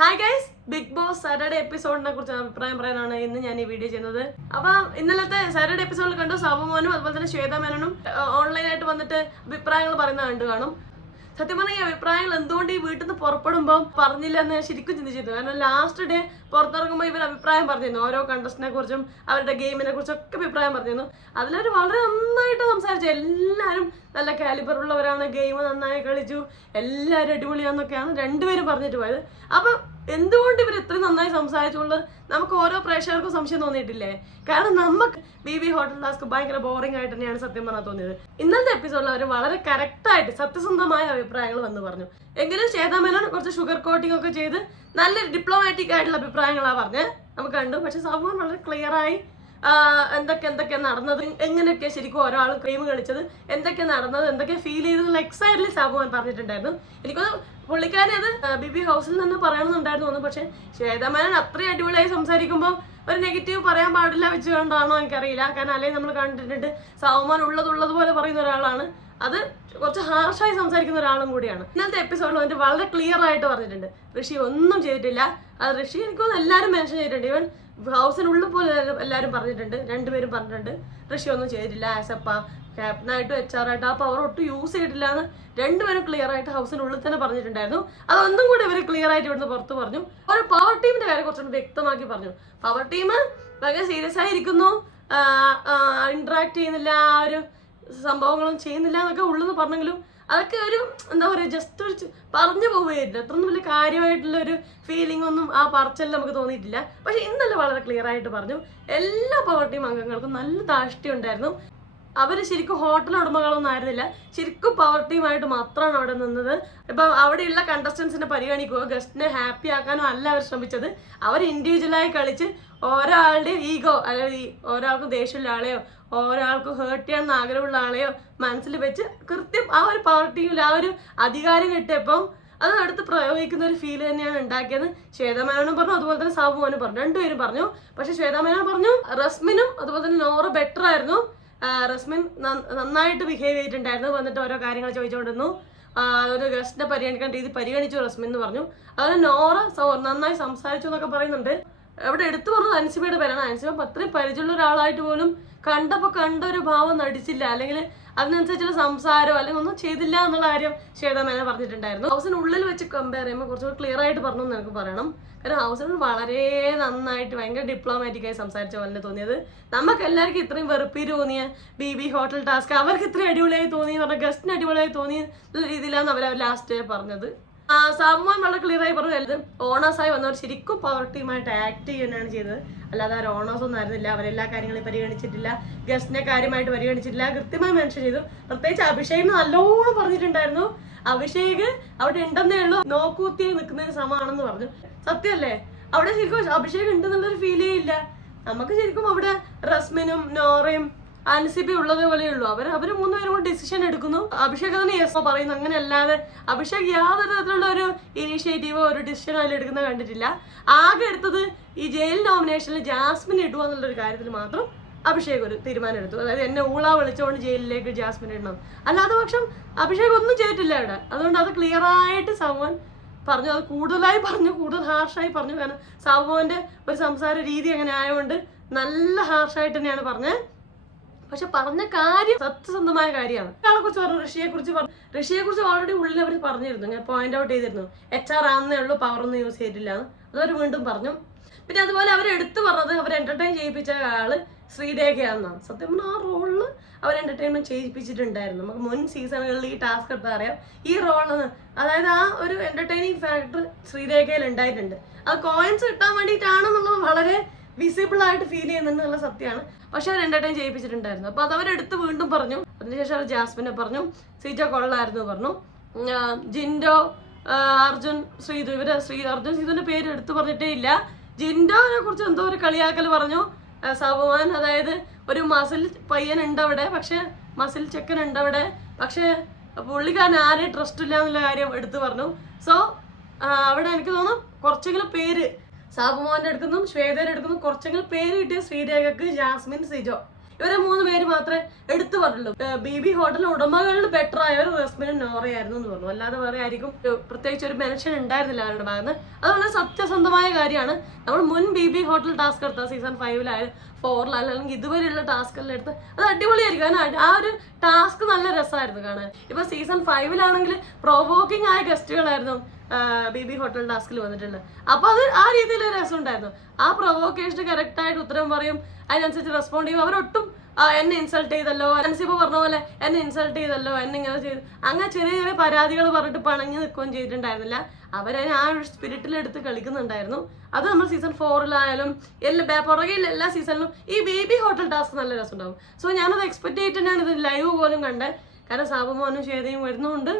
Hi guys, big boss Saturday എപ്പിസോഡിനെ കുറിച്ച് അഭിപ്രായം പറയാനാണ് ഇന്ന് ഞാൻ ഈ വീഡിയോ ചെയ്യുന്നത്. അപ്പൊ ഇന്നലത്തെ സാറ്റർഡേ എപ്പിസോഡിൽ കണ്ടു സാബുമോനും അതുപോലെ തന്നെ ശ്വേത മേനോനും ഓൺലൈനായിട്ട് വന്നിട്ട് അഭിപ്രായങ്ങൾ പറയുന്നത് കണ്ടു കാണും. സത്യം പറഞ്ഞാൽ ഈ അഭിപ്രായങ്ങൾ എന്തുകൊണ്ട് ഈ വീട്ടിൽ നിന്ന് പുറപ്പെടുമ്പോൾ പറഞ്ഞില്ല എന്ന് ശരിക്കും ചിന്തിച്ചിരുന്നു. കാരണം ലാസ്റ്റ് ഡേ പുറത്തിറങ്ങുമ്പോൾ ഇവർ അഭിപ്രായം പറഞ്ഞിരുന്നു, ഓരോ കണ്ടസ്റ്റിനെ കുറിച്ചും അവരുടെ ഗെയിമിനെ കുറിച്ചും ഒക്കെ അഭിപ്രായം പറഞ്ഞിരുന്നു. അതിലൊരു വളരെ നന്നായിട്ട് സംസാരിച്ചു. എല്ലാവരും നല്ല കാലിബർ ഉള്ളവരാണ്, ഗെയിം നന്നായി കളിച്ചു, എല്ലാവരും അടിപൊളിയാന്നൊക്കെയാണ് രണ്ടുപേരും പറഞ്ഞിട്ട് പോയത്. അപ്പൊ എന്തുകൊണ്ട് ഇവർ ഇത്രയും നന്നായി സംസാരിച്ചുകൊണ്ട് നമുക്ക് ഓരോ പ്രേക്ഷകർക്കും സംശയം തോന്നിയിട്ടില്ലേ? കാരണം നമുക്ക് ബി ഹോട്ടൽ ടാസ്ക് ഭയങ്കര ബോറിംഗ് ആയിട്ട് തന്നെയാണ് സത്യം പറഞ്ഞാൽ തോന്നിയത്. ഇന്നത്തെ എപ്പിസോഡിൽ അവർ വളരെ കറക്റ്റായിട്ട് സത്യസന്ധമായ അഭിപ്രായങ്ങൾ വന്ന് പറഞ്ഞു. എങ്കിലും ശ്വേത മേനോൻ കുറച്ച് ഷുഗർ കോട്ടിംഗ് ഒക്കെ ചെയ്ത് നല്ലൊരു ഡിപ്ലോമാറ്റിക് ആയിട്ടുള്ള അഭിപ്രായങ്ങളാണ് പറഞ്ഞത്, നമുക്ക് കണ്ടു. പക്ഷെ സാബുമോൻ വളരെ ക്ലിയറായി എന്തൊക്കെയാ നടന്നത്, എങ്ങനെയൊക്കെയാ ശരിക്കും ഒരാൾ ഗെയിം കളിച്ചത്, എന്തൊക്കെയാ നടന്നത്, എന്തൊക്കെ ഫീൽ ചെയ്തത് എക്സൈറ്റ്ലി സാബുമോൻ പറഞ്ഞിട്ടുണ്ടായിരുന്നു. എനിക്കൊന്ന് പുള്ളിക്കാരി അത് ബിബി ഹൗസിൽ നിന്ന് പറയണമെന്നുണ്ടായിരുന്നു തോന്നുന്നു. പക്ഷെ ശ്വേത മേനോൻ അത്രയും അടിപൊളിയായി സംസാരിക്കുമ്പോൾ ഒരു നെഗറ്റീവ് പറയാൻ പാടില്ല വെച്ച് കൊണ്ടാണോ എനിക്കറിയില്ല. കാരണം അല്ലെങ്കിൽ നമ്മൾ കണ്ടിട്ടുണ്ട് സാബുമോൻ ഉള്ളതുപോലെ പറയുന്ന ഒരാളാണ്, അത് കുറച്ച് ഹാർഷായി സംസാരിക്കുന്ന ഒരാളും കൂടിയാണ്. ഇന്നത്തെ എപ്പിസോഡിൽ വന്നിട്ട് വളരെ ക്ലിയർ ആയിട്ട് പറഞ്ഞിട്ടുണ്ട് ഋഷി ഒന്നും ചെയ്തിട്ടില്ല. അത് ഋഷി എനിക്കൊന്ന് എല്ലാവരും മെൻഷൻ ചെയ്തിട്ടുണ്ട്. ഈവൻ ഹൗസിനുള്ളിൽ പോലെ എല്ലാവരും പറഞ്ഞിട്ടുണ്ട്, രണ്ടുപേരും പറഞ്ഞിട്ടുണ്ട് ഋഷി ഒന്നും ചെയ്തിട്ടില്ല. ആസപ്പ ക്യാപ്റ്റനായിട്ടും HR-ആയിട്ടും ആ പവർ ഒട്ടും യൂസ് ചെയ്തിട്ടില്ല എന്ന് രണ്ടുപേരും ക്ലിയർ ആയിട്ട് ഹൗസിനുള്ളിൽ തന്നെ പറഞ്ഞിട്ടുണ്ടായിരുന്നു. അതൊന്നും കൂടി ഇവർ ക്ലിയർ ആയിട്ട് ഇവിടുന്ന് പുറത്ത് പറഞ്ഞു. ഒരു പവർ ടീമിന്റെ കാര്യം കുറച്ചുകൂടി വ്യക്തമാക്കി പറഞ്ഞു. പവർ ടീം ഭയങ്കര സീരിയസ് ആയിരിക്കുന്നു, ഇന്ററാക്ട് ചെയ്യുന്നില്ല, ആ ഒരു സംഭവങ്ങളും ചെയ്യുന്നില്ല എന്നൊക്കെ ഉള്ളെന്ന് പറഞ്ഞെങ്കിലും അതൊക്കെ ഒരു എന്താ പറയുക, ജസ്റ്റ് ഒരു പറഞ്ഞു പോവുകയായിരുന്നു. അത്രയൊന്നും വലിയ കാര്യമായിട്ടുള്ള ഒരു ഫീലിംഗ് ഒന്നും ആ പറച്ചിൽ നമുക്ക് തോന്നിയിട്ടില്ല. പക്ഷെ ഇന്നലെ വളരെ ക്ലിയർ ആയിട്ട് പറഞ്ഞു. എല്ലാ പവർ ടീം അംഗങ്ങൾക്കും നല്ല ധാർഷ്ട്യം ഉണ്ടായിരുന്നു. അവർ ശരിക്കും ഹോട്ടൽ ഉടമകളൊന്നും ആയിരുന്നില്ല, ശരിക്കും പവർ ടീമായിട്ട് മാത്രമാണ് അവിടെ നിന്നത്. ഇപ്പം അവിടെയുള്ള കണ്ടസ്റ്റൻസിനെ പരിഗണിക്കുക, ഗസ്റ്റിനെ ഹാപ്പി ആക്കാനോ അല്ല അവർ ശ്രമിച്ചത്. അവർ ഇൻഡിവിജ്വലായി കളിച്ച് ഒരാളുടെയും ഈഗോ, അല്ലെങ്കിൽ ഒരാൾക്കും ദേഷ്യമുള്ള ആളെയോ ഒരാൾക്കും ഹേർട്ട് ചെയ്യാൻ ആഗ്രഹമുള്ള ആളെയോ മനസ്സിൽ വെച്ച് കൃത്യം ആ ഒരു പവർ ടീമിൽ ആ ഒരു അധികാരം കിട്ടിയപ്പം അത് അടുത്ത് പ്രയോഗിക്കുന്ന ഒരു ഫീൽ തന്നെയാണ് ഉണ്ടാക്കിയത്. ശ്വേത മേനോനും പറഞ്ഞു, അതുപോലെ തന്നെ സാബുമോനും പറഞ്ഞു, രണ്ടുപേരും പറഞ്ഞു. പക്ഷെ ശ്വേത മേനോൻ പറഞ്ഞു റസ്മിനും അതുപോലെ തന്നെ നോറ ബെറ്റർ ആയിരുന്നു. റസ്മിൻ നന്നായിട്ട് ബിഹേവ് ചെയ്തിട്ടുണ്ടായിരുന്നു, വന്നിട്ട് ഓരോ കാര്യങ്ങൾ ചോദിച്ചുകൊണ്ടിരുന്നു, ഒരു ഗസ്റ്റിനെ പരിഗണിക്കാൻ രീതി പരിഗണിച്ചു റസ്മിൻ എന്ന് പറഞ്ഞു. അതുപോലെ നോറ നന്നായി സംസാരിച്ചു എന്നൊക്കെ പറയുന്നുണ്ട്. അവിടെ എടുത്തു പറഞ്ഞത് അൻസിബയുടെ പേരാണ്. അൻസിബ അത്രയും പരിചയമുള്ള ഒരാളായിട്ട് പോലും കണ്ട ഒരു ഭാവം നടിച്ചില്ല, അല്ലെങ്കിൽ അതിനനുസരിച്ചുള്ള സംസാരമോ അല്ലെങ്കിൽ ഒന്നും ചെയ്തില്ല എന്നുള്ള കാര്യം ശ്വേത മേനോൻ പറഞ്ഞിട്ടുണ്ടായിരുന്നു. ഹൗസിനുള്ളിൽ വെച്ച് കമ്പയർ ചെയ്യുമ്പോൾ കുറച്ചുകൂടി ക്ലിയർ ആയിട്ട് പറഞ്ഞു എന്ന് എനിക്ക് പറയണം. കാരണം ഹൗസിനുള്ളിൽ വളരെ നന്നായിട്ട് ഭയങ്കര ഡിപ്ലോമാറ്റിക്കായി സംസാരിച്ച പോലെ തോന്നിയത്. നമുക്ക് എല്ലാവർക്കും ഇത്രയും വെറുപ്പീര് തോന്നിയ ബി ഹോട്ടൽ ടാസ്ക് അവർക്ക് ഇത്രയും അടിപൊളിയായി തോന്നി എന്ന് പറഞ്ഞാൽ ഗസ്റ്റിന് അടിപൊളിയായി തോന്നി എന്നുള്ള രീതിയിലാണ് അവർ ലാസ്റ്റ് പറഞ്ഞത്. സാബുമോൻ വളരെ ക്ലിയർ ആയി പറഞ്ഞു, ഓണേഴ്സായി വന്നവർ ശരിക്കും പവർ ടീമായിട്ട് ആക്ട് ചെയ്യാനാണ് ചെയ്തത്, അല്ലാതെ അവർ ഓണേഴ്സ് ഒന്നും ആയിരുന്നില്ല. അവരെല്ലാ കാര്യങ്ങളെയും പരിഗണിച്ചിട്ടില്ല, ഗസ്റ്റിനെ കാര്യമായിട്ട് പരിഗണിച്ചിട്ടില്ല, കൃത്യമായി മെൻഷൻ ചെയ്തു. പ്രത്യേകിച്ച് അഭിഷേകിന് നല്ലോണം പറഞ്ഞിട്ടുണ്ടായിരുന്നു. അഭിഷേക് അവിടെ ഉണ്ടെന്നേ ഉള്ളൂ, നോക്കൂത്തി നിൽക്കുന്നതിന് സമമാണെന്ന് പറഞ്ഞു. സത്യമല്ലേ? അവിടെ ശരിക്കും അഭിഷേക് ഉണ്ടെന്നുള്ളൊരു ഫീലേ ഇല്ല. നമുക്ക് ശരിക്കും അവിടെ റസ്മിനും നോറയും അൻസിബി ഉള്ളത് പോലെയുള്ളൂ. അവര് മൂന്നുപേരും കൂടി ഡിസിഷൻ എടുക്കുന്നു. അഭിഷേക് തന്നെ യെസ് പറയുന്നു. അങ്ങനെ അല്ലാതെ അഭിഷേക് യാതൊരു തരത്തിലുള്ള ഒരു ഇനീഷ്യേറ്റീവോ ഒരു ഡിസിഷനോ അതിൽ എടുക്കുന്നത് കണ്ടിട്ടില്ല. ആകെ എടുത്തത് ഈ ജയിൽ നോമിനേഷനിൽ ജാസ്മിൻ ഇടുക എന്നുള്ളൊരു കാര്യത്തിൽ മാത്രം അഭിഷേക് ഒരു തീരുമാനം എടുത്തു. അതായത് എന്നെ ഊളാ വിളിച്ചുകൊണ്ട് ജയിലിലേക്ക് ജാസ്മിൻ ഇടണം. അല്ലാതെ പക്ഷം അഭിഷേക് ഒന്നും ചെയ്തിട്ടില്ല അവിടെ. അതുകൊണ്ട് അത് ക്ലിയർ ആയിട്ട് സാബുമോൻ പറഞ്ഞു. അത് കൂടുതലായി പറഞ്ഞു, കൂടുതൽ ഹാർഷായി പറഞ്ഞു. കാരണം സാബുമോന്റെ ഒരു സംസാര രീതി അങ്ങനെ ആയതുകൊണ്ട് നല്ല ഹാർഷായിട്ട് തന്നെയാണ് പറഞ്ഞത്. പക്ഷെ പറഞ്ഞ കാര്യം സത്യസന്ധമായ കാര്യമാണ്. ഒരാളെ കുറിച്ച് പറഞ്ഞു, ഋഷിയെ കുറിച്ച് ഓൾറെഡി ഉള്ളിൽ അവർ പറഞ്ഞിരുന്നു, ഞാൻ പോയിന്റ് ഔട്ട് ചെയ്തിരുന്നു. HR ആണെന്നേ ഉള്ളൂ, പവർ ഒന്നും യൂസ് ചെയ്തിട്ടില്ല. അതവർ വീണ്ടും പറഞ്ഞു. പിന്നെ അതുപോലെ അവർ എടുത്തു പറഞ്ഞത് അവർ എന്റർടൈൻ ചെയ്യിപ്പിച്ച ആള് ശ്രീരേഖയാണെന്നാണ്. സത്യം പറഞ്ഞാൽ ആ റോളിൽ അവർ എന്റർടൈൻമെന്റ് ചെയ്യിപ്പിച്ചിട്ടുണ്ടായിരുന്നു. നമുക്ക് മുൻ സീസണുകളിൽ ഈ ടാസ്ക് എടുത്താൽ അറിയാം, ഈ റോളിന് അതായത് ആ ഒരു എന്റർടൈനിങ് ഫാക്ടർ ശ്രീരേഖയിൽ ഉണ്ടായിട്ടുണ്ട്. അത് കോയിൻസ് കിട്ടാൻ വേണ്ടിയിട്ടാണെന്നുള്ളത് വളരെ വിസിബിൾ ആയിട്ട് ഫീൽ ചെയ്യുന്നുണ്ടെന്നുള്ള സത്യമാണ്. പക്ഷെ അവർ എന്റർടൈൻ ചെയ്യിപ്പിച്ചിട്ടുണ്ടായിരുന്നു. അപ്പൊ അത് അവരെടുത്ത് വീണ്ടും പറഞ്ഞു. അതിനുശേഷം അവർ ജാസ്മിനെ പറഞ്ഞു, സിജോ കൊള്ളായിരുന്നു പറഞ്ഞു. ജിൻഡോ, അർജുൻ, ശ്രീധു, അർജുൻ ശ്രീധുവിന്റെ പേര് എടുത്തു പറഞ്ഞിട്ടേ ഇല്ല. ജിൻഡോനെ കുറിച്ച് എന്തോ ഒരു കളിയാക്കൽ പറഞ്ഞു സാബുമാൻ. അതായത് ഒരു മസിൽ പയ്യൻ ഉണ്ട് അവിടെ, പക്ഷെ മസിൽ ചെക്കൻ ഉണ്ട് അവിടെ, പക്ഷെ പുള്ളിക്കാരൻ ആരെയും ട്രസ്റ്റ് ഇല്ല എന്നുള്ള കാര്യം എടുത്തു പറഞ്ഞു. സോ അവിടെ എനിക്ക് തോന്നുന്നു കുറച്ചെങ്കിലും പേര് സാബുമോന്റെ എടുക്കുന്നു, ശ്വേതയുടെ എടുക്കുന്നു, കുറച്ചെങ്കിലും പേര് കിട്ടിയ ശ്രീരേഖക്ക്, ജാസ്മിൻ, സിജോ ഇവരെ 3 പേര് മാത്രമേ എടുത്തു പറഞ്ഞുള്ളൂ. BB ഹോട്ടൽ ഉടമകളിൽ ബെറ്റർ ആയവർ റസ്മിനും നോറയായിരുന്നു എന്ന് പറഞ്ഞു. അല്ലാതെ വേറെ ആയിരിക്കും പ്രത്യേകിച്ച് ഒരു മെൻഷൻ ഉണ്ടായിരുന്നില്ല അവരുടെ ഭാഗത്ത്. അത് വളരെ സത്യസന്ധമായ കാര്യമാണ്. നമ്മൾ മുൻ BB ഹോട്ടൽ ടാസ്ക് എടുത്ത സീസൺ 5 4 അല്ലെങ്കിൽ ഇതുവരെയുള്ള ടാസ്കുകളിൽ എടുത്ത് അത് അടിപൊളിയായിരിക്കും. കാരണം ആ ഒരു ടാസ്ക് നല്ല രസമായിരുന്നു കാണാൻ. ഇപ്പൊ സീസൺ 5 പ്രൊവോക്കിംഗ് ആയ ഗസ്റ്റുകളായിരുന്നു BB ഹോട്ടൽ ടാസ്കിൽ വന്നിട്ടുണ്ട്. അപ്പൊ അത് ആ രീതിയിൽ രസം ഉണ്ടായിരുന്നു. ആ പ്രൊവോക്കേഷന് കറക്റ്റ് ആയിട്ട് ഉത്തരം പറയും, അതിനനുസരിച്ച് റെസ്പോണ്ട് ചെയ്യും. അവരൊട്ടും എന്നെ ഇൻസൾട്ട് ചെയ്തല്ലോ, അൻസിബ പറഞ്ഞ പോലെ എന്നെ ഇൻസൾട്ട് ചെയ്തല്ലോ, എന്നെ ഇങ്ങനെ ചെയ്തു, അങ്ങനെ ചെറിയ ചെറിയ പരാതികൾ പറഞ്ഞിട്ട് പണങ്ങി നിൽക്കുകയും ചെയ്തിട്ടുണ്ടായിരുന്നില്ല. അവരതിനെ ആ ഒരു സ്പിരിറ്റിലെടുത്ത് കളിക്കുന്നുണ്ടായിരുന്നു. അത് നമ്മൾ സീസൺ 4 പുറകെയുള്ള എല്ലാ സീസണിലും ഈ BB ഹോട്ടൽ ടാസ്ക് നല്ല രസം ഉണ്ടാവും. സോ ഞാനത് എക്സ്പെക്ട് ചെയ്തിട്ടാണ് ഇത് ലൈവ് പോലും കണ്ടത്. കാരണം സാബുമോനും ശ്വേതയും വരുന്നുണ്ട്.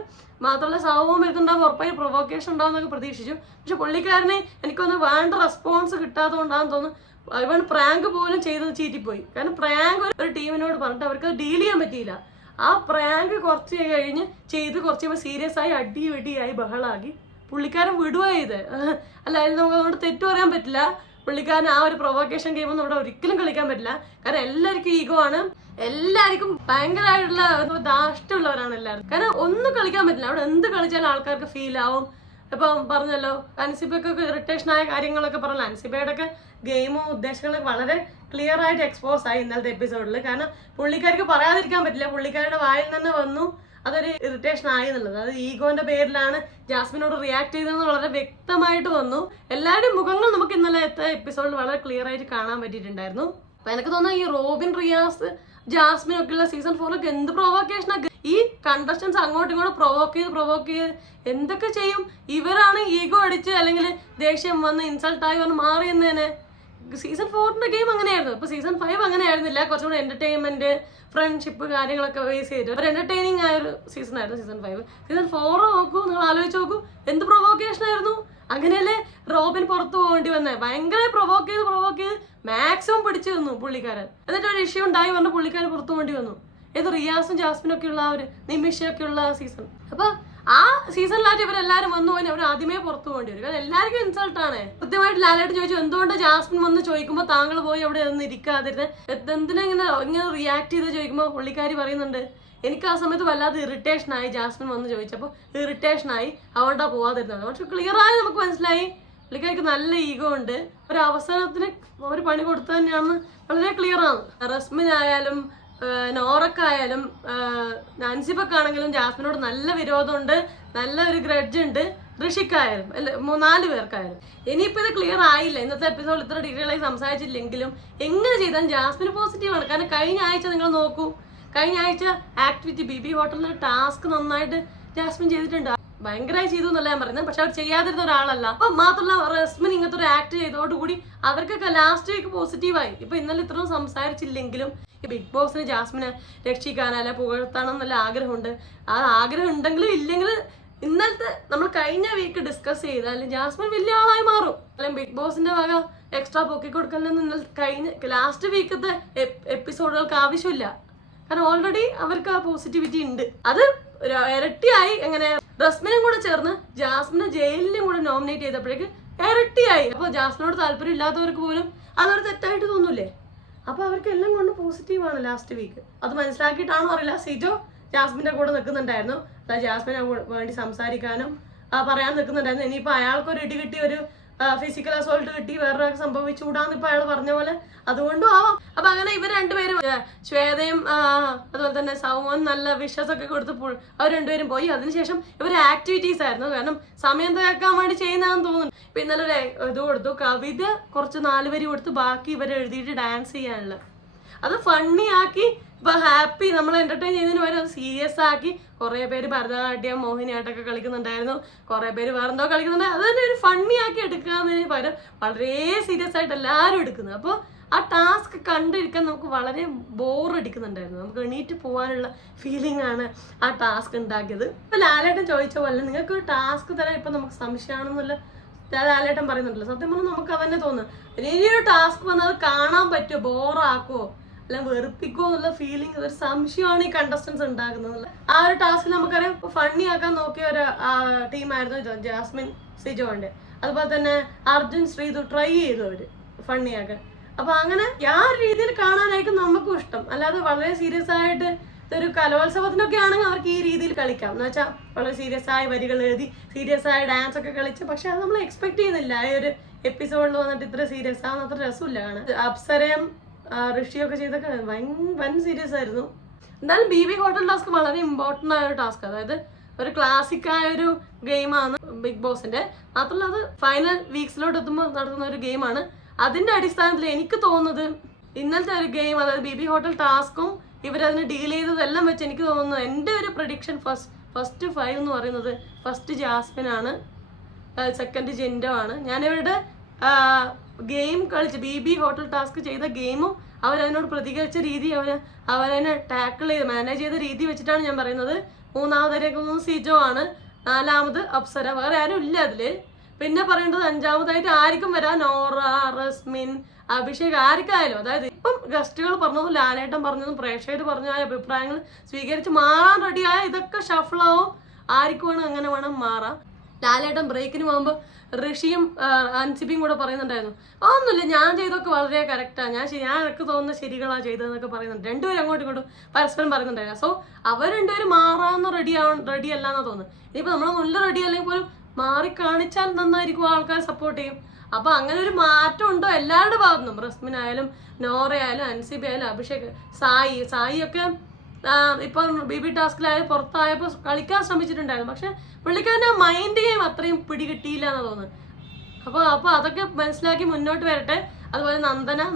മാത്രമല്ല സാബുമോൻ വരുന്നുണ്ടാവും, ഉറപ്പായി പ്രൊവോക്കേഷൻ ഉണ്ടാവും എന്നൊക്കെ പ്രതീക്ഷിച്ചു. പക്ഷെ പുള്ളിക്കാരനെ എനിക്കൊന്ന് വേണ്ട റെസ്പോൺസ് കിട്ടാത്തതുകൊണ്ടാണെന്ന് തോന്നുന്നു ഇവൻ പ്രാങ്ക് പോലും ചെയ്തത് ചീറ്റിപ്പോയി. കാരണം പ്രാങ്ക് ഒരു ടീമിനോട് പറഞ്ഞിട്ട് അവർക്ക് ഡീൽ ചെയ്യാൻ പറ്റിയില്ല. ആ പ്രാങ്ക് കുറച്ച് കഴിഞ്ഞ് ചെയ്ത് കുറച്ച് കഴിയുമ്പോൾ സീരിയസ് ആയി അടിവെടിയായി ബഹളാക്കി പുള്ളിക്കാരൻ വിടുക ചെയ്ത്. അല്ല അതിൽ നമുക്ക് അതുകൊണ്ട് തെറ്റു പറയാൻ പറ്റില്ല. പുള്ളിക്കാരൻ ആ ഒരു പ്രൊവോക്കേഷൻ ഗെയിമൊന്നും ഇവിടെ ഒരിക്കലും കളിക്കാൻ പറ്റില്ല. കാരണം എല്ലാവർക്കും ഈഗോ ആണ്, എല്ലാവർക്കും ഭയങ്കരമായിട്ടുള്ള ധാഷ്ടമുള്ളവരാണ് എല്ലാവരും. കാരണം ഒന്നും കളിക്കാൻ പറ്റില്ല. അവിടെ എന്ത് കളിച്ചാലും ആൾക്കാർക്ക് ഫീൽ ആവും. ഇപ്പം പറഞ്ഞല്ലോ അൻസിബയ്ക്കൊക്കെ ഇറിറ്റേഷൻ ആയ കാര്യങ്ങളൊക്കെ പറഞ്ഞല്ലോ. അൻസിബയുടെ ഒക്കെ ഗെയിമും ഉദ്ദേശങ്ങളൊക്കെ വളരെ ക്ലിയർ ആയിട്ട് എക്സ്പോസ് ആയി ഇന്നലത്തെ എപ്പിസോഡിൽ. കാരണം പുള്ളിക്കാർക്ക് പറയാതിരിക്കാൻ പറ്റില്ല, പുള്ളിക്കാരുടെ വായിൽ തന്നെ വന്നു അതൊരു ഇറിറ്റേഷൻ ആയി എന്നുള്ളത്. അത് ഈഗോന്റെ പേരിലാണ് ജാസ്മിനോട് റിയാക്ട് ചെയ്തതെന്ന് വളരെ വ്യക്തമായിട്ട് വന്നു. എല്ലാവരുടെയും മുഖങ്ങൾ നമുക്ക് ഇന്നലത്തെ എപ്പിസോഡിൽ വളരെ ക്ലിയർ ആയിട്ട് കാണാൻ പറ്റിയിട്ടുണ്ടായിരുന്നു. അപ്പൊ എനിക്ക് തോന്നുന്നു ഈ റോബിൻ, റിയാസ്, ജാസ്മിൻ ഒക്കെ ഉള്ള സീസൺ 4 എന്ത് പ്രൊവോക്കേഷനൊക്കെ ഈ കണ്ടസ്റ്റൻസ് അങ്ങോട്ടും ഇങ്ങോട്ടും പ്രൊവോക്ക് ചെയ്ത് എന്തൊക്കെ ചെയ്യും. ഇവരാണ് ഈഗോ അടിച്ച് അല്ലെങ്കിൽ ദേഷ്യം വന്ന് ഇൻസൾട്ടായി വന്ന് മാറിയെന്നേനെ. സീസൺ 4 ഗെയിം അങ്ങനെയായിരുന്നു. ഇപ്പൊ സീസൺ 5 അങ്ങനെ ആയിരുന്നില്ല. കുറച്ചും കൂടെ എന്റർടൈൻമെന്റ്, ഫ്രണ്ട്ഷിപ്പ് കാര്യങ്ങളൊക്കെ ബേസ് ചെയ്ത് ഒരു എന്റർടൈനിങ് ആയ ഒരു സീസൺ ആയിരുന്നു സീസൺ 5. സീസൺ 4 നോക്കൂ, നിങ്ങൾ ആലോചിച്ച് നോക്കൂ, എന്ത് പ്രൊവോക്കേഷൻ ആയിരുന്നു. അങ്ങനെയല്ലേ റോബിൻ പുറത്തു പോകേണ്ടി വന്നേ. ഭയങ്കര പ്രൊവോക്ക് ചെയ്ത് മാക്സിമം പിടിച്ചു തന്നു പുള്ളിക്കാരൻ. എന്നിട്ട് ഒരു ഇഷ്യൂ ഉണ്ടായി പറഞ്ഞ പുള്ളിക്കാരൻ പുറത്തു പോകേണ്ടി വന്നു. ഏത് റിയാസും ജാസ്മിനും ഒക്കെ ഉള്ള ആ ഒരു നിമിഷമൊക്കെ ഉള്ള സീസൺ. അപ്പൊ ആ സീസണിലായിട്ട് ഇവരെല്ലാരും വന്നു പോയി അവർ ആദ്യമേ പുറത്തു പോകേണ്ടി വരും. കാരണം എല്ലാവർക്കും ഇൻസൾട്ടാണ്. കൃത്യമായിട്ട് ലാലേട്ട് ചോദിച്ചു എന്തുകൊണ്ട് ജാസ്മിൻ വന്ന് ചോദിക്കുമ്പോൾ താങ്കൾ പോയി അവിടെ നിന്ന് ഇരിക്കാതിരുന്ന് എന്തിനാ ഇങ്ങനെ റിയാക്ട് ചെയ്ത് ചോദിക്കുമ്പോൾ പുള്ളിക്കാരി പറയുന്നുണ്ട് എനിക്ക് ആ സമയത്ത് വല്ലാതെ ഇറിറ്റേഷനായി. ജാസ്മിൻ വന്ന് ചോദിച്ചപ്പോൾ ഇറിറ്റേഷനായി, അതുകൊണ്ടാ പോവാതിരുന്നത്. പക്ഷെ ക്ലിയർ ആയി നമുക്ക് മനസ്സിലായി പുള്ളിക്കാർക്ക് നല്ല ഈഗോ ഉണ്ട്. ഒരു അവസരത്തിന് ഒരു പണി കൊടുത്തു തന്നെയാണെന്ന് വളരെ ക്ലിയർ ആണ്. റസ്മിൻ ആയാലും നോറക്കായാലും നാൻസിബക്കാണെങ്കിലും ജാസ്മിനോട് നല്ല വിരോധമുണ്ട്, നല്ല ഒരു ഗ്രഡ്ജ് ഉണ്ട്. ഋഷിക്കായാലും 4 പേർക്കായാലും. ഇനിയിപ്പോൾ ഇത് ക്ലിയർ ആയില്ല. ഇന്നത്തെ എപ്പിസോഡ് ഇത്ര ഡീറ്റെയിൽ ആയി സംസാരിച്ചില്ലെങ്കിലും എങ്ങനെ ചെയ്താലും ജാസ്മിന് പോസിറ്റീവാണ്. കാരണം കഴിഞ്ഞ ആഴ്ച നിങ്ങൾ നോക്കൂ, കഴിഞ്ഞ ആഴ്ച ആക്ടിവിറ്റി BB ഹോട്ടലിൽ ടാസ്ക് നന്നായിട്ട് ജാസ്മിൻ ചെയ്തിട്ടുണ്ട്. ഭയങ്കരമായി ചെയ്തു എന്നല്ല ഞാൻ പറയുന്നത്, പക്ഷെ അവർ ചെയ്യാതിരുന്ന ഒരാളല്ല. അപ്പൊ മാത്രമല്ല റസ്മിൻ ഇങ്ങനത്തെ ഒരു ആക്ട് ചെയ്തതോടുകൂടി അവർക്കൊക്കെ ലാസ്റ്റ് വീക്ക് പോസിറ്റീവായി. ഇപ്പൊ ഇന്നലെ ഇത്രയും സംസാരിച്ചില്ലെങ്കിലും ബിഗ് ബോസിന് ജാസ്മിനെ രക്ഷിക്കാനല്ല പുകഴ്ത്താനും നല്ല ആഗ്രഹമുണ്ട്. ആ ആഗ്രഹം ഉണ്ടെങ്കിലും ഇല്ലെങ്കിലും ഇന്നലത്തെ നമ്മൾ കഴിഞ്ഞ വീക്ക് ഡിസ്കസ് ചെയ്താൽ ജാസ്മിൻ വലിയ ആളായി മാറും. അല്ലെങ്കിൽ ബിഗ് ബോസിന്റെ വക എക്സ്ട്രാ പൊക്കി കൊടുക്കലെന്ന് ഇന്നലെ കഴിഞ്ഞ ലാസ്റ്റ് വീക്കത്തെ എപ്പിസോഡുകൾക്ക് ആവശ്യമില്ല. കാരണം ഓൾറെഡി അവർക്ക് ആ പോസിറ്റിവിറ്റി ഉണ്ട്. അത് ഇരട്ടിയായി. എങ്ങനെ റസ്മിനും കൂടെ ചേർന്ന് ജാസ്മിനെ ജയിലിനും കൂടെ നോമിനേറ്റ് ചെയ്തപ്പോഴേക്ക് ഇരട്ടിയായി. അപ്പൊ ജാസ്മിനോട് താല്പര്യം ഇല്ലാത്തവർക്ക് പോലും അതൊരു തെറ്റായിട്ട് തോന്നൂലേ. അപ്പൊ അവർക്ക് എല്ലാം കൊണ്ട് പോസിറ്റീവാണ് ലാസ്റ്റ് വീക്ക്. അത് മനസ്സിലാക്കിയിട്ടാണോ അറിയില്ല, സിജോ ജാസ്മിന്റെ കൂടെ നിൽക്കുന്നുണ്ടായിരുന്നു. അതായത് ജാസ്മിനെ വേണ്ടി സംസാരിക്കാനും പറയാൻ നിൽക്കുന്നുണ്ടായിരുന്നു. ഇനിയിപ്പോ അയാൾക്കൊരു ഇടി കിട്ടി, ഒരു ഫിസിക്കൽ അസോൾട്ട് കിട്ടി, വേറൊരാൾക്ക് സംഭവിച്ചുകൂടാന്ന് ഇപ്പൊ അയാൾ പറഞ്ഞ പോലെ അതുകൊണ്ടും ആവാം. അപ്പൊ അങ്ങനെ ഇവർ രണ്ടുപേരും ശ്വേതയും അതുപോലെ തന്നെ സൗമോൻ നല്ല വിഷസ് ഒക്കെ കൊടുത്തപ്പോൾ അവർ രണ്ടുപേരും പോയി. അതിനുശേഷം ഇവർ ആക്ടിവിറ്റീസ് ആയിരുന്നു. കാരണം സമയം തകർക്കാൻ വേണ്ടി ചെയ്യുന്നതാണെന്ന് തോന്നുന്നു. ഇപ്പൊ ഇന്നലെ ഒരു ഇത് കൊടുത്തു, കവിത കുറച്ച് 4 വരി കൊടുത്ത് ബാക്കി ഇവരെ എഴുതിയിട്ട് ഡാൻസ് ചെയ്യാനുള്ള. അത് ഫണ്ണി ആക്കി ഇപ്പൊ ഹാപ്പി നമ്മൾ എന്റർടൈൻ ചെയ്യുന്നതിന് പകരം അത് സീരിയസ് ആക്കി കുറെ പേര് ഭരതനാട്യം, മോഹിനിയാട്ടമൊക്കെ കളിക്കുന്നുണ്ടായിരുന്നു. കുറെ പേര് വേറെന്തോ കളിക്കുന്നുണ്ട്. അത് തന്നെ ഒരു ഫണ്ണി ആക്കി എടുക്കുന്നതിന് പകരം വളരെ സീരിയസ് ആയിട്ട് എല്ലാവരും എടുക്കുന്നത്. അപ്പോൾ ആ ടാസ്ക് കണ്ടിരിക്കാൻ നമുക്ക് വളരെ ബോറടിക്കുന്നുണ്ടായിരുന്നു. നമുക്ക് എണീറ്റ് പോകാനുള്ള ഫീലിംഗ് ആണ് ആ ടാസ്ക് ഉണ്ടാക്കിയത്. ഇപ്പൊ ലാലേട്ടൻ ചോദിച്ച പോലെ നിങ്ങൾക്ക് ഒരു ടാസ്ക് തരാൻ ഇപ്പൊ നമുക്ക് സംശയമാണെന്നുള്ള ലാലേട്ടൻ പറയുന്നുണ്ടല്ലോ. സത്യം പറഞ്ഞാൽ നമുക്ക് അതന്നെ തോന്നുന്നു. ഇനിയൊരു ടാസ്ക് വന്നാൽ അത് കാണാൻ പറ്റുമോ, ബോറാക്കുമോ അല്ലെങ്കിൽ വെറുപ്പിക്കോ എന്നുള്ള ഫീലിംഗ്, ഒരു സംശയമാണ് ഈ കണ്ടസ്റ്റൻസ് ഉണ്ടാക്കുന്നത്. ആ ഒരു ടാസ്ക് നമുക്കറിയാം ഫണ്ണി ആക്കാൻ നോക്കിയ ഒരു ടീമായിരുന്നു ജാസ്മിൻ, സിജോന്റെ. അതുപോലെ തന്നെ അർജുൻ, ശ്രീതു ട്രൈ ചെയ്തു അവര് ഫണ്ണി ആക്കാൻ. അപ്പൊ അങ്ങനെ ആ ഒരു രീതിയിൽ കാണാനായിരിക്കും നമുക്കും ഇഷ്ടം. അല്ലാതെ വളരെ സീരിയസ് ആയിട്ട് ഇതൊരു കലോത്സവത്തിനൊക്കെ ആണെങ്കിൽ അവർക്ക് ഈ രീതിയിൽ കളിക്കാം. എന്ന് വെച്ചാൽ വളരെ സീരിയസ് ആയ വരികൾ എഴുതി സീരിയസ് ആയ ഡാൻസ് ഒക്കെ കളിച്ച്, പക്ഷെ അത് നമ്മൾ എക്സ്പെക്ട് ചെയ്യുന്നില്ല. ഈ ഒരു എപ്പിസോഡിൽ വന്നിട്ട് ഇത്ര സീരിയസ് ആവുന്ന അത്ര രസമില്ല കാണാൻ. അപ്സരയും ഋഷിയൊക്കെ ചെയ്തൊക്കെ വൻ സീരിയസ് ആയിരുന്നു. എന്തായാലും ബി ബി ഹോട്ടൽ ടാസ്ക് വളരെ ഇമ്പോർട്ടൻ്റ് ആയ ഒരു ടാസ്ക്, അതായത് ഒരു ക്ലാസിക് ആയ ഒരു ഗെയിമാണ് ബിഗ് ബോസിന്റെ. മാത്രമല്ല അത് ഫൈനൽ വീക്സിലോട്ട് എത്തുമ്പോൾ നടത്തുന്ന ഒരു ഗെയിമാണ്. അതിന്റെ അടിസ്ഥാനത്തിൽ എനിക്ക് തോന്നുന്നത് ഇന്നലത്തെ ഒരു ഗെയിം, അതായത് ബി ബി ഹോട്ടൽ ടാസ്കും ഇവരതിന് ഡീൽ ചെയ്തതെല്ലാം വെച്ച് എനിക്ക് തോന്നുന്നു, എൻ്റെ ഒരു പ്രഡിക്ഷൻ ഫസ്റ്റ് 5 എന്ന് പറയുന്നത് ഫസ്റ്റ് ജാസ്മിൻ ആണ്, സെക്കൻഡ് ജിൻഡോ ആണ്. ഞാനിവരുടെ ഗെയിം കളിച്ച് ബി ബി ഹോട്ടൽ ടാസ്ക് ചെയ്ത ഗെയിമും അവരതിനോട് പ്രതികരിച്ച രീതി, അവരതിനെ ടാക്കിൾ ചെയ്ത് മാനേജ് ചെയ്ത രീതി വെച്ചിട്ടാണ് ഞാൻ പറയുന്നത്. മൂന്നാമതായിട്ട് സിജോ ആണ്, നാലാമത് അപ്സര, വേറെ ആരും ഇല്ല അതില്. പിന്നെ പറയേണ്ടത് അഞ്ചാമതായിട്ട് ആർക്കും വരാം, നോറ, റസ്മിൻ, അഭിഷേക്, ആർക്കായാലും. അതായത് ഇപ്പം ഗസ്റ്റുകൾ പറഞ്ഞതും ലാലേട്ടൻ പറഞ്ഞതും പ്രേക്ഷകർ പറഞ്ഞ അഭിപ്രായങ്ങൾ സ്വീകരിച്ച് മാറാൻ റെഡിയായ ഇതൊക്കെ ഷഫിളാവും. ആർക്കും വേണം അങ്ങനെ വേണം മാറാം. ലാലേട്ടൻ ബ്രേക്കിന് പോകുമ്പോൾ ഋഷിയും അൻസിബിയും കൂടെ പറയുന്നുണ്ടായിരുന്നു, ഒന്നുമില്ല ഞാൻ ചെയ്തൊക്കെ വളരെ കറക്റ്റാണ്, ഞാൻ എനിക്ക് തോന്നുന്ന ശരികളാണ് ചെയ്തതെന്നൊക്കെ പറയുന്നുണ്ട്. രണ്ടുപേരും അങ്ങോട്ടും ഇങ്ങോട്ടും പരസ്പരം പറയുന്നുണ്ടായിരുന്നു. സോ അവർ രണ്ടുപേരും മാറാന്ന് റെഡി അല്ല എന്നാ തോന്നുന്നു. ഇനിയിപ്പോൾ നമ്മൾ മുല്ല റെഡി അല്ലെങ്കിൽ പോലും മാറി കാണിച്ചാൽ നന്നായിരിക്കും, ആൾക്കാർ സപ്പോർട്ട് ചെയ്യും. അപ്പൊ അങ്ങനെ ഒരു മാറ്റം ഉണ്ടോ എല്ലാവരുടെ ഭാഗത്തുനിന്നും? റസ്മിൻ ആയാലും നോറയായാലും അൻസിബി ആയാലും അഭിഷേക്, സായി ഒക്കെ ഇപ്പൊ ബി ബി ടാസ്കിലായാലും പുറത്തായപ്പോൾ കളിക്കാൻ ശ്രമിച്ചിട്ടുണ്ടായിരുന്നു. പക്ഷെ പുള്ളിക്കാരൻ്റെ മൈൻഡ് ഗെയിം അത്രയും പിടികിട്ടിയില്ല എന്നാ തോന്നുന്നത്. അപ്പൊ അതൊക്കെ മനസ്സിലാക്കി മുന്നോട്ട് വരട്ടെ. അതുപോലെ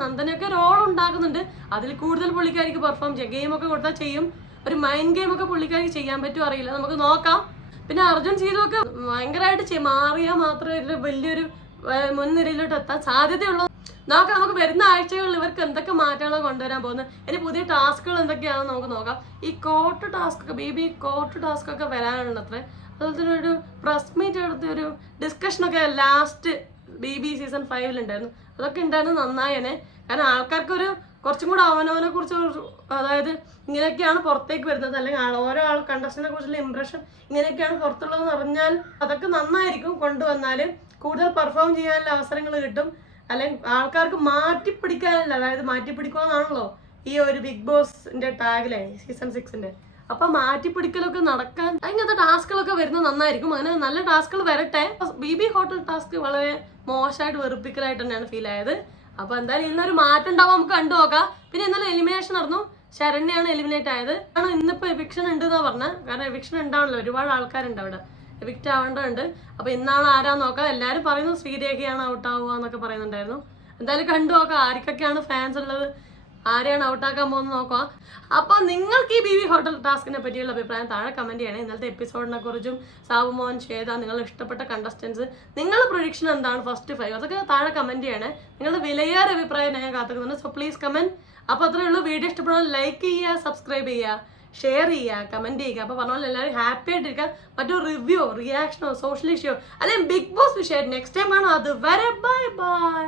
നന്ദനയൊക്കെ റോൾ ഉണ്ടാക്കുന്നുണ്ട്, അതിൽ കൂടുതൽ പുള്ളിക്കാരിക്ക് പെർഫോം ചെയ്യാം. ഗെയിമൊക്കെ കൊടുത്താൽ ചെയ്യും. ഒരു മൈൻഡ് ഗെയിം ഒക്കെ പുള്ളിക്കാരിക്ക് ചെയ്യാൻ പറ്റുമോ അറിയില്ല, നമുക്ക് നോക്കാം. പിന്നെ അർജുൻ സീതൊക്കെ ഭയങ്കരമായിട്ട് മാറിയാൽ മാത്രമേ വലിയൊരു മുൻനിരയിലോട്ട് എത്താൻ സാധ്യതയുള്ളൂ. നോക്കാം, നമുക്ക് വരുന്ന ആഴ്ചകളിൽ ഇവർക്ക് എന്തൊക്കെ മാറ്റങ്ങളാണ് കൊണ്ടുവരാൻ പോകുന്നത്, ഇനി പുതിയ ടാസ്കുകൾ എന്തൊക്കെയാണെന്ന് നമുക്ക് നോക്കാം. ഈ കോർട്ട് ടാസ്ക് ഒക്കെ, ബി കോർട്ട് ടാസ്ക് ഒക്കെ വരാനുണ്ടത്രേ. അതുപോലെ തന്നെ ഒരു പ്രസ് മീറ്റ് എടുത്ത് ഒരു ഡിസ്കഷനൊക്കെ ലാസ്റ്റ് ബി സീസൺ 5 ഉണ്ടായിരുന്നു. അതൊക്കെ ഉണ്ടായിരുന്നു നന്നായേനെ. കാരണം ആൾക്കാർക്കൊരു കുറച്ചും കൂടെ അവനവനെ കുറിച്ച്, അതായത് ഇങ്ങനെയൊക്കെയാണ് പുറത്തേക്ക് വരുന്നത്, അല്ലെങ്കിൽ ഓരോ കണ്ടസ്റ്റന്റിനെ കുറിച്ചുള്ള ഇംപ്രഷൻ ഇങ്ങനെയൊക്കെയാണ് പുറത്തുള്ളതെന്ന് അറിഞ്ഞാൽ അതൊക്കെ നന്നായിരിക്കും. കൊണ്ടുവന്നാൽ കൂടുതൽ പെർഫോം ചെയ്യാനുള്ള അവസരങ്ങൾ കിട്ടും. അല്ലെങ്കിൽ ആൾക്കാർക്ക് മാറ്റിപ്പിടിക്കാനല്ല, അതായത് മാറ്റിപ്പിടിക്കുമെന്നാണല്ലോ ഈ ഒരു ബിഗ് ബോസിന്റെ ടാഗിലെ സീസൺ 6ന്റെ. അപ്പൊ മാറ്റിപ്പിടിക്കലൊക്കെ നടക്കാൻ അങ്ങനത്തെ ടാസ്കുകളൊക്കെ വരുന്നത് നന്നായിരിക്കും. അങ്ങനെ നല്ല ടാസ്കുകൾ വരട്ടെ. ബി ബി ഹോട്ടൽ ടാസ്ക് വളരെ മോശമായിട്ട് വെറുപ്പിക്കലായിട്ട് തന്നെയാണ് ഫീൽ ആയത്. അപ്പൊ എന്തായാലും ഇന്നൊരു മാറ്റം ഉണ്ടാവും, നമുക്ക് കണ്ടു നോക്കാം. പിന്നെ ഇന്നലെ എലിമിനേഷൻ നടന്നു, ശരണ്യാണ് എലിമിനേറ്റ് ആയത്. കാരണം ഇന്നിപ്പോ എവിക്ഷൻ ഉണ്ട് എന്നാ പറഞ്ഞത്. കാരണം എവിക്ഷൻ ഉണ്ടാവണല്ലോ, ഒരുപാട് ആൾക്കാരുണ്ട് അവിടെ, എവിക്റ്റ് ആവേണ്ടതുണ്ട്. അപ്പൊ ഇന്നാണ് ആരാന്ന് നോക്കാം. എല്ലാവരും പറയുന്നു ശ്രീരേഖയാണ് ഔട്ട് ആവുക എന്നൊക്കെ പറയുന്നുണ്ടായിരുന്നു. എന്തായാലും കണ്ടു നോക്കാം ആർക്കൊക്കെയാണ് ഫാൻസ് ഉള്ളത്, ആരെയാണ് ഔട്ടാക്കാൻ പോകുന്നത് നോക്കാം. അപ്പോൾ നിങ്ങൾക്ക് ഈ ബി ബി ഹോട്ടൽ ടാസ്കിനെ പറ്റിയുള്ള അഭിപ്രായം താഴെ കമന്റ് ചെയ്യണേ. ഇന്നലത്തെ എപ്പിസോഡിനെ കുറിച്ചും സാബുമോൻ, ശ്വേത, നിങ്ങൾ ഇഷ്ടപ്പെട്ട കണ്ടസ്റ്റൻസ്, നിങ്ങളുടെ പ്രൊഡിക്ഷൻ എന്താണ് ഫസ്റ്റ് 5, അതൊക്കെ താഴെ കമന്റ് ചെയ്യണേ. നിങ്ങളുടെ വിലയേറെ അഭിപ്രായം ഞാൻ കാത്തുക്കുന്നുണ്ട്. So please comment. അപ്പോൾ അത്രയേ ഉള്ളൂ. വീഡിയോ ഇഷ്ടപ്പെടാൻ ലൈക്ക് ചെയ്യുക, സബ്സ്ക്രൈബ് ചെയ്യുക, ഷെയർ ചെയ്യുക, കമന്റ് ചെയ്യുക. അപ്പോൾ പറഞ്ഞ പോലെ എല്ലാവരും ഹാപ്പി ആയിട്ടിരിക്കുക. മറ്റൊരു റിവ്യൂ, റിയാക്ഷനോ, സോഷ്യൽ ഇഷ്യൂ അല്ലെങ്കിൽ ബിഗ് ബോസ് വിഷയം നെക്സ്റ്റ് ടൈം കാണാം. അതുവരെ ബൈ ബൈ.